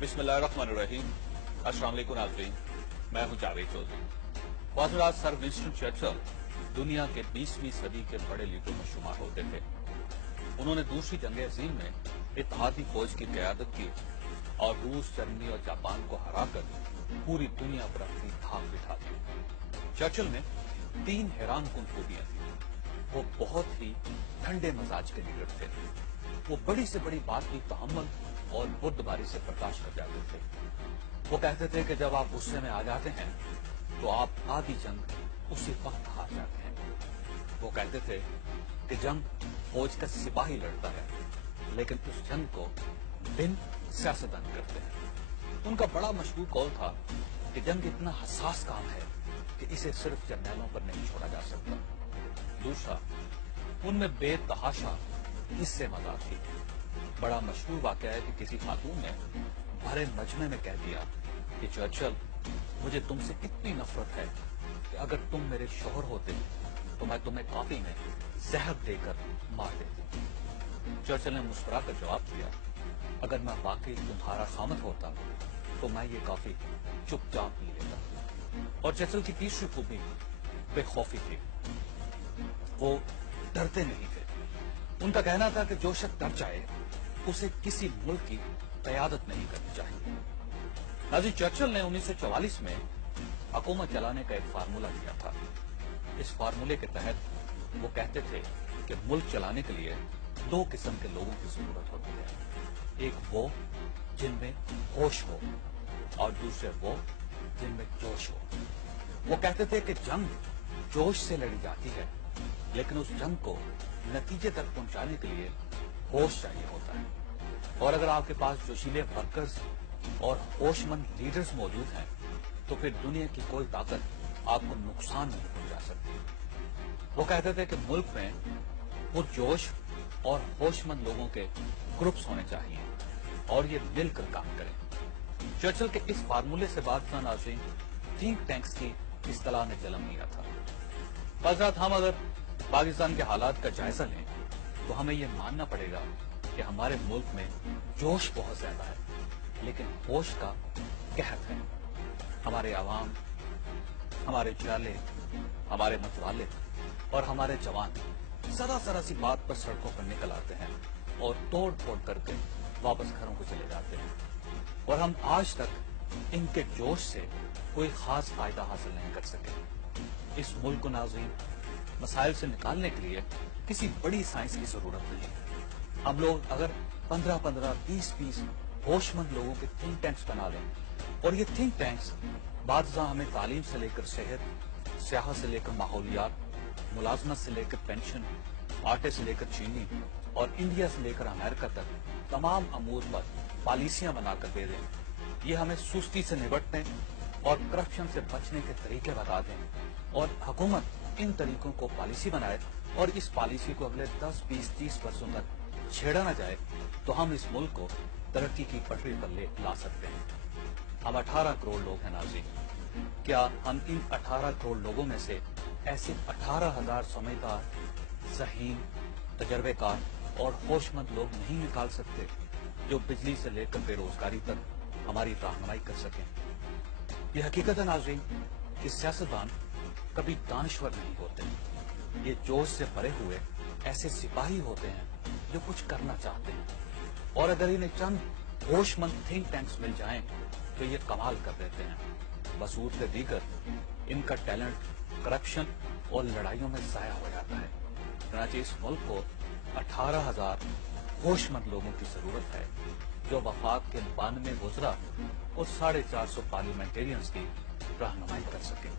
बिस्मिल्लाहिर्रहमानिर्रहीम। अस्सलाम वालेकुम नाज़रीन, मैं हूं जावेद चौधरी। वाज़रात सर विंस्टन चर्चिल दुनिया के 20वीं सदी के बड़े लीडरों में शुमार होते थे। उन्होंने दूसरी जंग अज़ीम में इत्तेहादी फौज की क़यादत की और रूस, जर्मनी और जापान को हराकर पूरी दुनिया पर अपनी धाक बिठा दी। चर्चिल में 3 हैरानकुन खूबियां थी। वो बहुत ही ठंडे मजाज के लीडर थे। वो बड़ी से बड़ी बात की तहम्मुल और बुर्दबारी से बर्दाश्त कर जाते थे। वो कहते थे कि जब आप गुस्से में आ जाते हैं तो आप आधी जंग उसी वक्त हार जाते हैं। वो कहते थे कि जंग फौज का सिपाही लड़ता है, लेकिन उस जंग को दिन सियासतदान करते हैं। उनका बड़ा मशहूर कौल था कि जंग इतना हसास काम है कि इसे सिर्फ जर्नैलों पर नहीं छोड़ा जा सकता। दूसरा, उनमें बेतहाशा हिस्से मजाक थी। बड़ा मशहूर वाकया है कि किसी खातून ने भरे मजमे में कह दिया कि चर्चिल, मुझे तुमसे इतनी नफरत है कि अगर तुम मेरे शौहर होते तो मैं तुम्हें कॉफी में जहर देकर मार देती। चर्चिल ने मुस्कुराकर जवाब दिया, अगर मैं वाकई तुम्हारा खामद होता तो मैं ये कॉफी चुपचाप पी लेता। और चर्चिल की तीसरी खूबी बेखौफी थी। वो डरते नहीं थे। उनका कहना था कि जो शख्स डर जाए उसे किसी मुल्क की क़यादत नहीं करनी चाहिए। नाज़रीन, चर्चिल ने 1944 में हुकूमत चलाने का एक फार्मूला दिया था। इस फार्मूले के तहत वो कहते थे कि मुल्क चलाने के लिए 2 किस्म के लोगों की जरूरत होती है। एक वो जिनमें होश हो और दूसरे वो जिनमें जोश हो। वो कहते थे कि जंग जोश से लड़ी जाती है, लेकिन उस जंग को नतीजे तक पहुंचाने के लिए होश चाहिए होता है। और अगर आपके पास जोशीले वर्कर्स और होशमंद लीडर्स मौजूद हैं तो फिर दुनिया की कोई ताकत आपको नुकसान नहीं पहुंचा सकती। वो कहते थे कि मुल्क में पुरजोश और होशमंद लोगों के ग्रुप्स होने चाहिए और ये मिलकर काम करें। चर्चिल के इस फार्मूले से बाद नाज़रीन थिंक टैंक्स की इस्तिलाह ने जन्म लिया था। बाज़ात हम अगर पाकिस्तान के हालात का जायजा लें तो हमें यह मानना पड़ेगा कि हमारे मुल्क में जोश बहुत ज्यादा है, लेकिन होश का कहत है। हमारे अवाम, हमारे जाले, हमारे मतवाले और हमारे जवान जरा सी बात पर सड़कों पर निकल आते हैं और तोड़ फोड़ करके वापस घरों को चले जाते हैं। और हम आज तक इनके जोश से कोई खास फायदा हासिल नहीं कर सके। इस मुल्क को नाज़रीन मसाइल से निकालने के लिए किसी बड़ी साइंस की जरूरत नहीं। हम लोग अगर 15-15, 20-20 होशमंद लोगों के थिंक टैंक्स बना लें और ये थिंक टैंक्स बादशाह हमें तालीम से लेकर सेहत, सियाहत से लेकर माहौलियात, मुलाजमत से लेकर पेंशन, आटे से लेकर चीनी और इंडिया से लेकर अमेरिका तक तमाम अमूर पर पॉलिसियां बनाकर दे दें। ये हमें सुस्ती से निपटने और करप्शन से बचने के तरीके बता दें और हुकूमत इन तरीकों को पॉलिसी बनाए और इस पॉलिसी को अगले 10, 20, 30 वर्षों तक छेड़ा न जाए तो हम इस मुल्क को तरक्की की पटरी पर ला सकते हैं। हम 18 करोड़ लोग हैं नाज़रीन। क्या हम इन 18 करोड़ लोगों में से ऐसे 18,000 समझदार, ज़हीन, तजर्बेकार और होशमंद लोग नहीं निकाल सकते जो बिजली से लेकर बेरोजगारी तक हमारी रहनुमाई कर सकें? ये हकीकत है नाज़रीन कि सियासतदान कभी दानश्वर नहीं होते। ये जोश से भरे हुए ऐसे सिपाही होते हैं जो कुछ करना चाहते हैं, और अगर इन्हें चंद होशमंद थिंक टैंक्स मिल जाएं तो ये कमाल कर देते हैं। बसूर से दीगर इनका टैलेंट करप्शन और लड़ाइयों में जाया हो जाता है। चनांचे इस मुल्क को 18,000 होशमंद लोगों की जरूरत है जो वफाक के 92 में गुजरा और 450 पार्लियामेंटेरियंस की रहनुमाई कर सके।